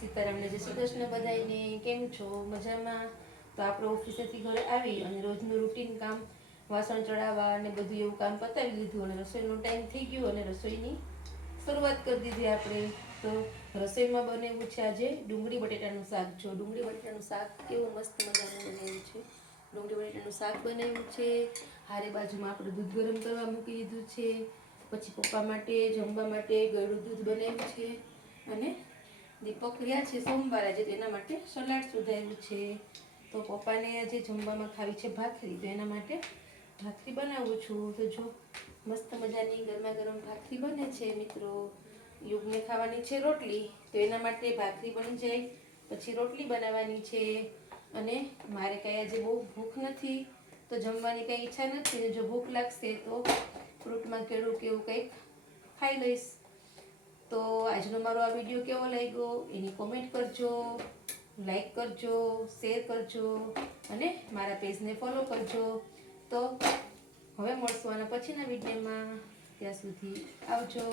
સીતારામને જય શ્રી કૃષ્ણ બધાઈને. કેમ છો? મજામાં? તો આપણે ઓફિસેથી ઘરે આવી અને રોજનું રૂટીન કામ, વાસણ ચડાવવા અને બધું એવું કામ પતાવી લીધું અને રસોઈનો ટાઈમ થઈ ગયો અને રસોઈની શરૂઆત કરી દીધી આપણે. તો રસોઈમાં બનેવું છે આજે ડુંગળી બટેટાનું શાક. જો ડુંગળી બટેટાનું શાક કેવું મસ્ત મજાનું બનાવ્યું છે. ડુંગળી બટેટાનું શાક બનાવ્યું છે. હારે બાજુમાં આપણે દૂધ ગરમ કરવા મૂકી દીધું છે. પછી પપ્પા માટે જમવા માટે ગળ્યું દૂધ બનાવ્યું છે. અને દીપક રહ્યા છે સોમવાર આજે, તો એના માટે સલાડ સુધાર્યું છે. તો પપ્પાને આજે જમવામાં ખાવી છે ભાખરી, તો એના માટે ભાખરી બનાવું છું. તો જો મસ્ત મજાની ગરમા ગરમ ભાખરી બને છે મિત્રો. યુગને ખાવાની છે રોટલી, તો એના માટે ભાખરી બની જાય પછી રોટલી બનાવવાની છે. અને મારે કાંઈ આજે બહુ ભૂખ નથી, તો જમવાની કંઈ ઈચ્છા નથી. જો ભૂખ લાગશે તો ફ્રૂટમાં કેળું કે એવું કંઈક ખાઈ લઈશ. તો આજનો મારો આ વિડીયો કેવો લાગ્યો એની કોમેન્ટ કરજો, લાઈક કરજો, શેર કરજો અને મારા પેજને ફોલો કરજો. તો હવે મળશું આના પછીના વિડીયોમાં. ત્યાં સુધી આવજો.